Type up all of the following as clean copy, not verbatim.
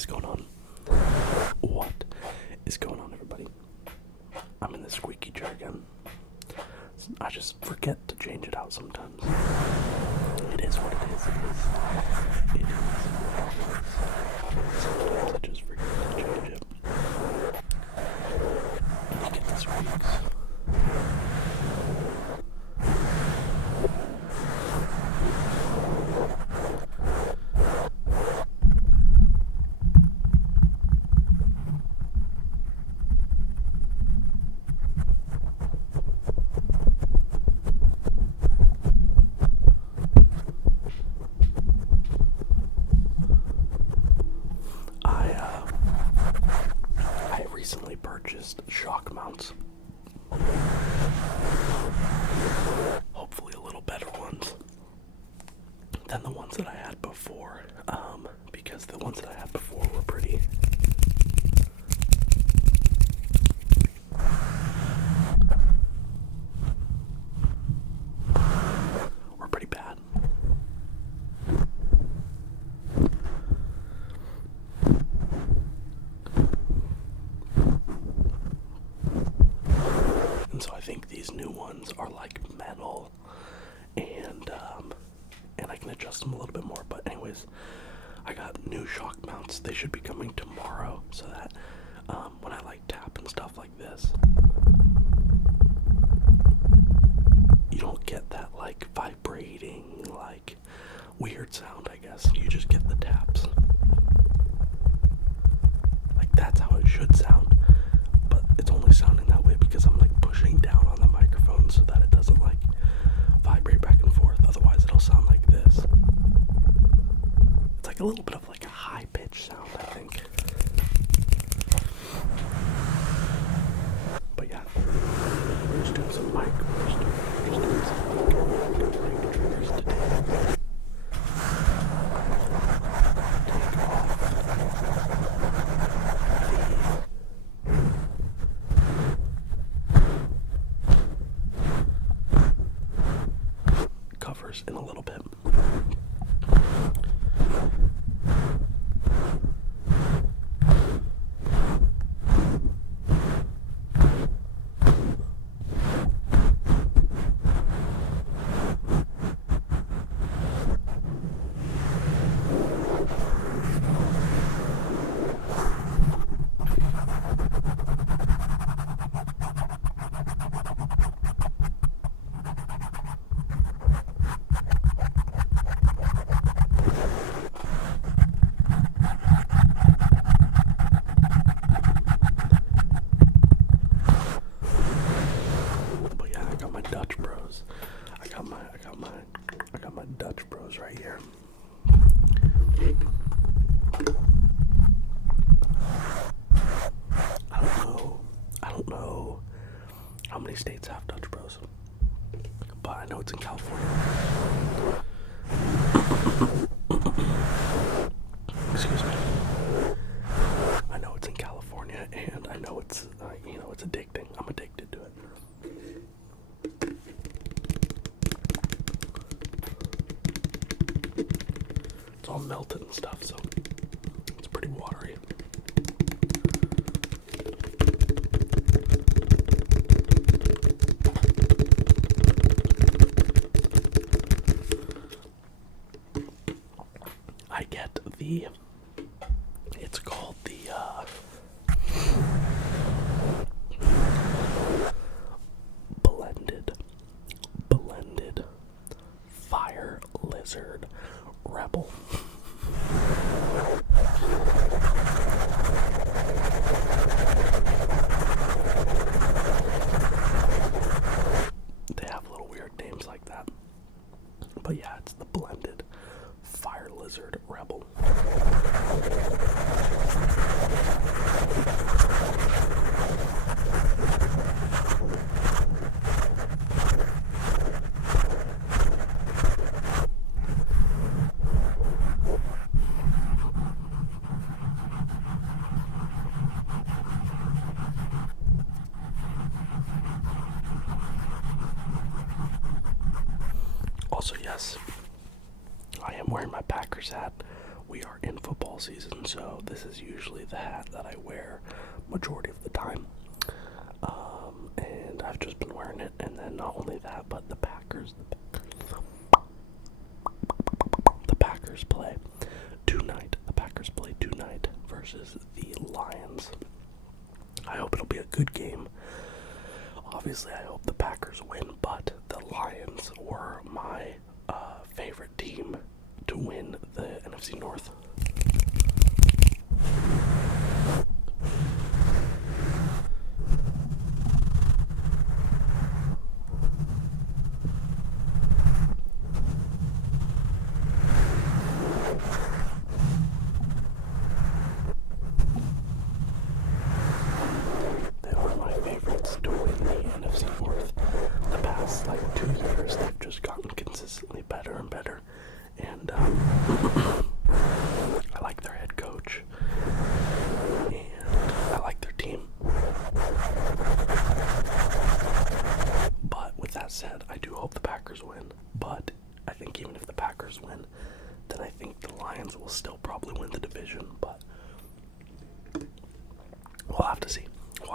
is going on? What is going on, everybody? I'm in the squeaky chair again. I just forget to change it out sometimes. It is what it is. It is what it is. Sometimes I just forget to change it. And you get the squeaks. Recently purchased shock mounts. Hopefully a little better ones than the ones that I had before, because the ones that I had before were pretty bad. So I think these new ones are like metal, and I can adjust them a little bit more. But anyways, I got new shock mounts. They should be coming tomorrow, so that when I like tap and stuff like this, you don't get that like vibrating, like weird sound, I guess. You just get the taps. Like that's how it should sound. But it's only sounding that way because I'm like pushing down on the microphone so that it doesn't like vibrate back and forth. Otherwise it'll sound like this. It's like a little bit of like a high pitched sound, I think. But yeah, we're just doing some mic. We're just doing some mic triggers today. Covers in a little bit. I got my Dutch Bros right here. I don't know how many states have Dutch Bros, but I know it's in California. Excuse me. I know it's in California, and I know it's it's addicting. I'm addicted to it. It's all melted and stuff, so it's pretty watery. I get it's called the blended fire lizard rebel. They have little weird names like that, but yeah, it's the blended fire lizard rebel. Also, yes, I am wearing my Packers hat. We are in football season, so this is usually the hat that I wear majority of the time. And I've just been wearing it, and then not only that, but the Packers play tonight. The Packers play tonight versus the Lions. I hope it'll be a good game. Obviously, I hope the Packers win, but the Lions were my favorite team to win the NFC North. They are my favorites to win the NFC North. The past 2 years, they've just gotten consistently better and better. And I like their head coach, and I like their team. But with that said, I do hope the Packers win. But I think even if the Packers win, then I think the Lions will still probably win the division. But we'll have to see. But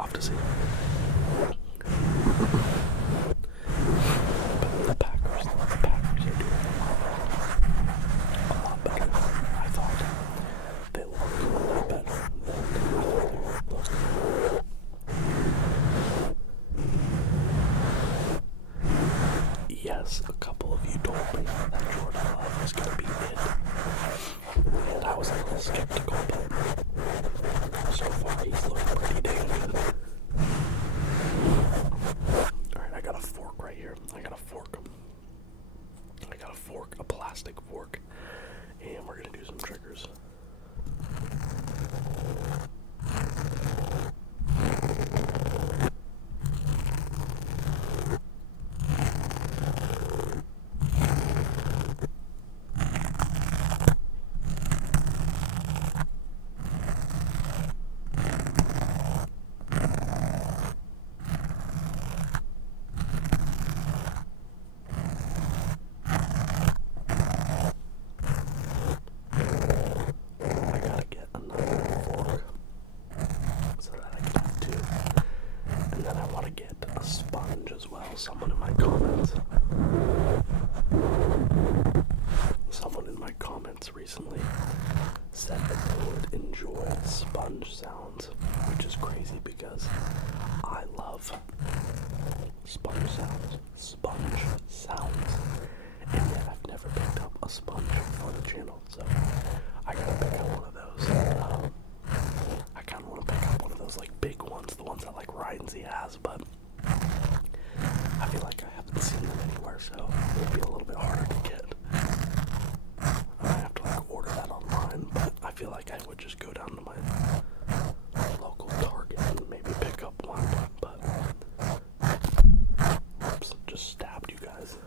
the Packers are doing a lot better than I thought. They look a lot better than I thought they would. Yes, a couple of you told me that Jordan Love was going to be it. And I was a little skeptical, but so far he's looking pretty dang good. Alright, I got a fork right here. I got a fork, a plastic fork, and we're going to do some triggers. Someone in my comments recently said that they would enjoy sponge sounds, which is crazy because I love sponge sounds, and yet I've never picked up a sponge for the channel, so I gotta pick up one of those. I kind of want to pick up one of those big ones, the ones that Ryan Z has, but I feel like I haven't seen them anywhere, so it'll be a little bit harder to get. I might have to order that online, but I feel like I would just go down to my local Target and maybe pick up one, but oops, just stabbed you guys.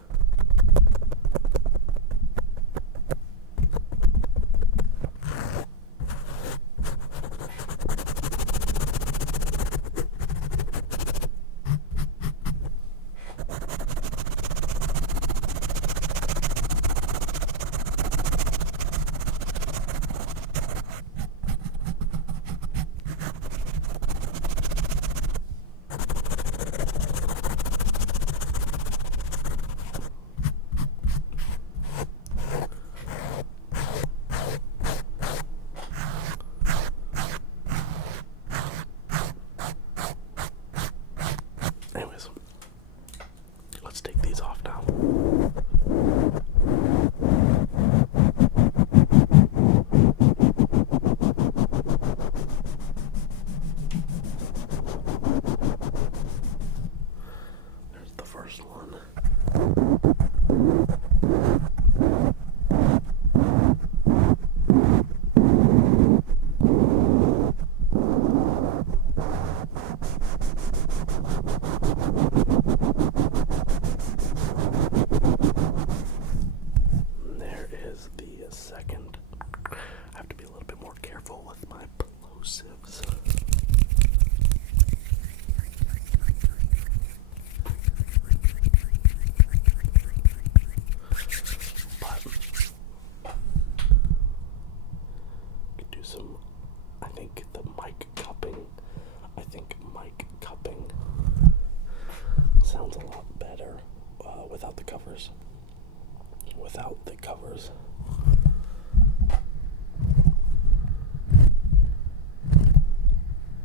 sounds a lot better without the covers. Without the covers.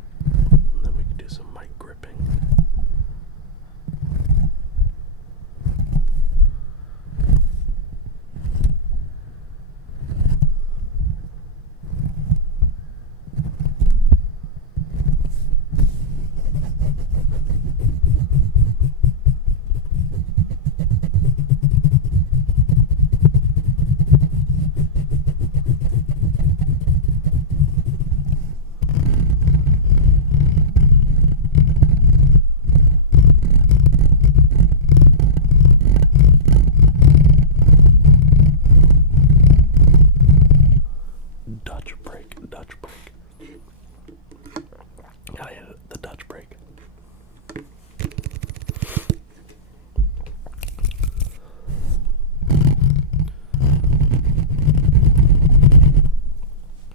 And then we can do some mic gripping. Dutch break. Gotta hit the Dutch break.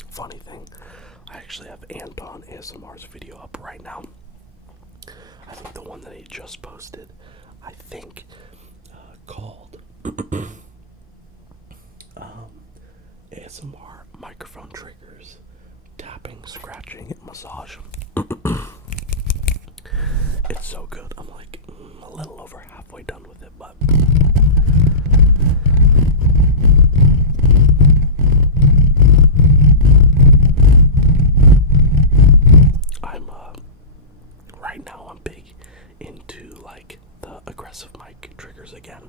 Funny thing, I actually have Anton ASMR's video up right now. I think the one that he just posted, I think, called ASMR microphone triggers, tapping, scratching, and massage. It's so good. I'm like a little over halfway done with it, but right now I'm big into like the aggressive mic triggers again.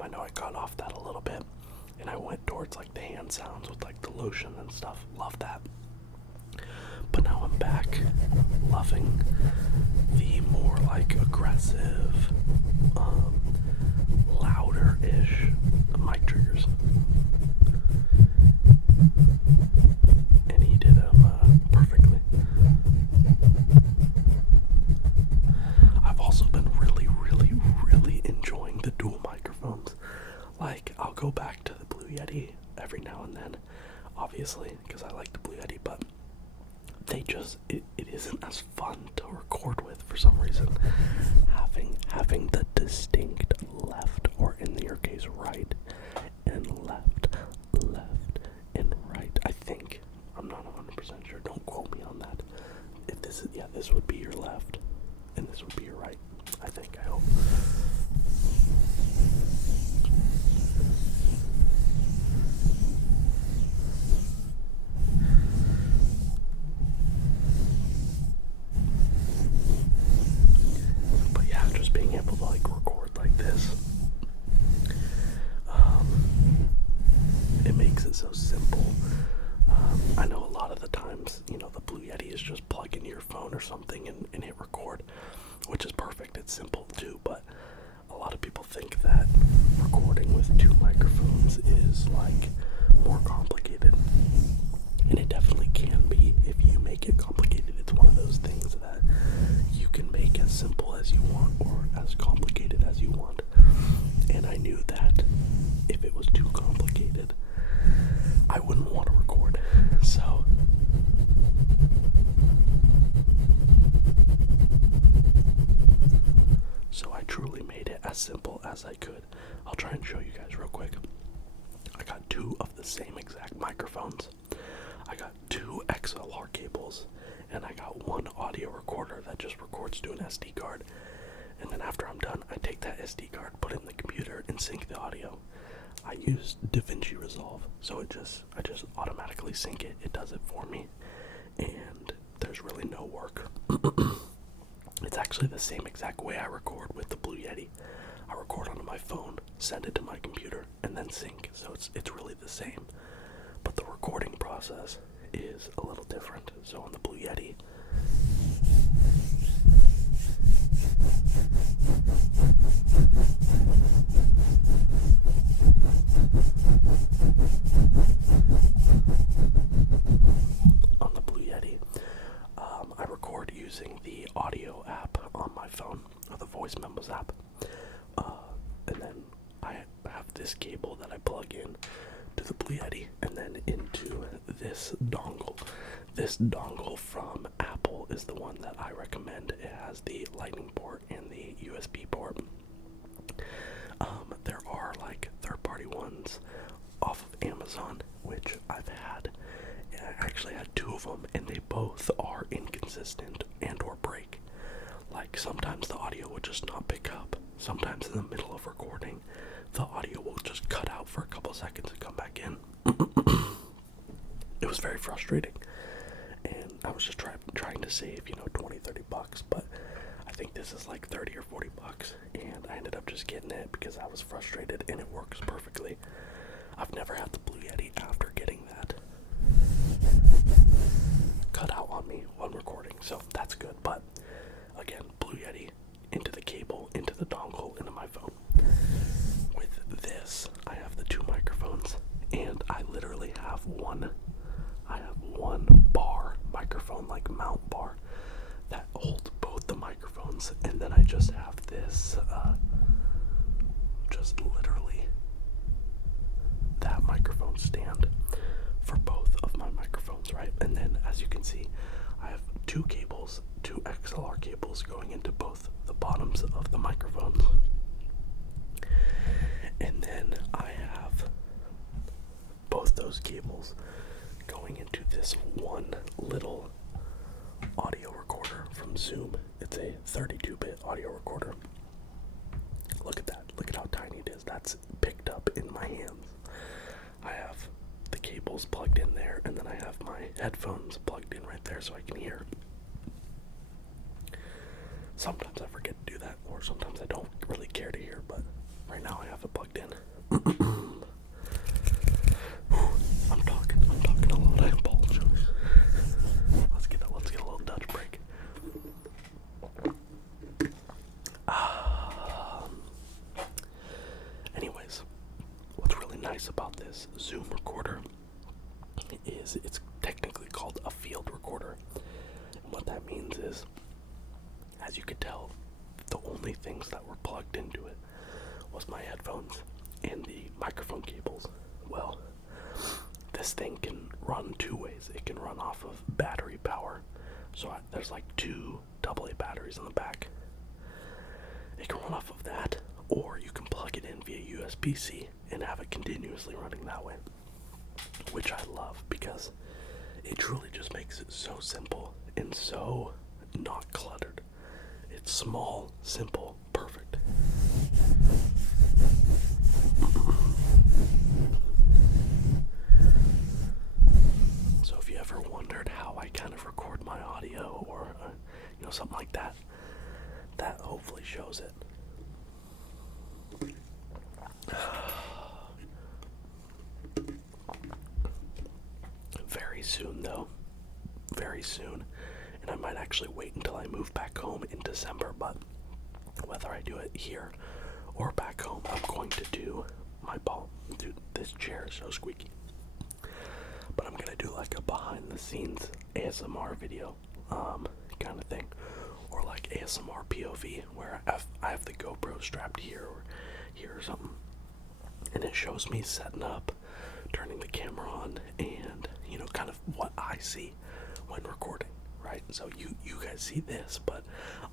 I know I got off that a little bit, and I went towards like the hand sounds with like the lotion and stuff. Love that. But now I'm back loving the more like aggressive, louder-ish mic triggers. And he did them perfectly. I've also been really enjoying the dual microphones. Like, I'll go back to the Blue Yeti every now and then, obviously, because I like the Blue Yeti, but they just, it isn't as fun to record with for some reason. Having the distinct left, or in your case, right and left and right, I think. I'm not 100% sure, don't quote me on that. If this is, yeah, this would be your left, and this would be your right, I think, I hope. But yeah, just being able to like record like this, it makes it so simple. I know a lot of the times, you know, the Blue Yeti is just plug in your phone or something and hit record, which is perfect. It's simple too, but a lot of people think that recording with two microphones is like more complicated, and it definitely can be if you make it complicated. It's one of those things that you can make as simple as you want or as complicated as you want, and I knew that if it was too complicated, I wouldn't want to record. So I truly made it as simple as I could. I'll try and show you guys real quick. I got two of the same exact microphones. I got two XLR cables, and I got one audio recorder that just records to an SD card. And then after I'm done, I take that SD card, put it in the computer, and sync the audio. I use DaVinci Resolve, so I just automatically sync it. It does it for me, and there's really no work. It's actually the same exact way I record with the Blue Yeti. I record onto my phone, send it to my computer, and then sync. So it's really the same, but the recording process is a little different. So on the Blue Yeti, I record using the audio app on my phone, or the voice memos app, and then I have this cable that I plug in to the Blue Yeti, and then into this dongle. This dongle from Apple is the one that I recommend. It has the lightning port and the USB port. There are like third-party ones off of Amazon, which I've had. I actually had 2 of them, and they both are inconsistent and or break. Like sometimes the audio will just not pick up. Sometimes in the middle of recording, the audio will just cut out for a couple seconds and come back in. It was very frustrating, and I was just trying to save, $20-30, but I think this is like $30 or $40, and I ended up just getting it because I was frustrated, and it works perfectly. I've never had the Blue Yeti after getting that cut out on me when recording, so that's good. But again, Blue Yeti into the cable, into the dongle, into my phone. With this, I have the 2 microphones, and I literally have one bar microphone, like mount bar, that holds both the microphones, and then I just have this, just literally that microphone stand for both of my microphones, right? And then, as you can see, I have 2 cables, 2 XLR cables going into both the bottoms of the microphones. And then I have both those cables going into this one little audio recorder from Zoom. It's a 32-bit audio recorder. Look at that. Look at how tiny it is. That's picked up in my hands. I have the cables plugged in there, and then I have my headphones plugged in right there so I can hear. Sometimes I forget to do that, or sometimes I don't really care to hear, but right now I have it plugged in. I'm talking a lot. I apologize. Let's get a little Dutch break. Anyways, what's really nice about this Zoom recorder is it's technically called a field recorder. And what that means is, as you could tell, the only things that were plugged into it was my headphones and the microphone cables. Well, this thing can run 2 ways. It can run off of battery power. So there's like 2 AA batteries in the back. It can run off of that, or you can plug it in via USB-C and have it continuously running that way, which I love because it truly just makes it so simple and so not cluttered. It's small, simple, perfect. So if you ever wondered how I kind of record my audio or something like that, that hopefully shows it. Very soon though, very soon, and I might actually wait until I move back home in December, but whether I do it here or back home, I'm going to do my ball. Dude, this chair is so squeaky. But I'm gonna do like a behind the scenes ASMR video, kind of thing, or like ASMR POV, where I have the GoPro strapped here or here or something, and it shows me setting up, turning the camera on, and kind of what I see when recording, right? So you guys see this, but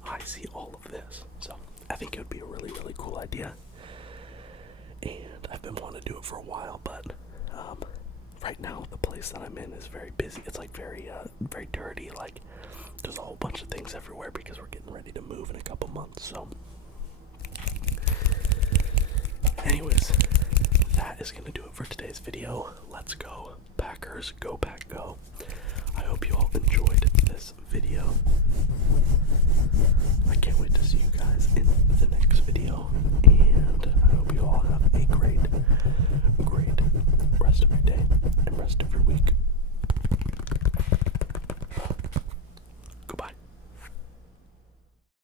I see all of this. So I think it would be a really, really cool idea, and I've been wanting to do it for a while, but right now the place that I'm in is very busy. It's like very dirty. Like there's a whole bunch of things everywhere because we're getting ready to move in a couple months. So anyways, that is gonna do it for today's video. Let's go Packers, go Pack go. I hope you all enjoyed this video. I can't wait to see you guys in the next video, and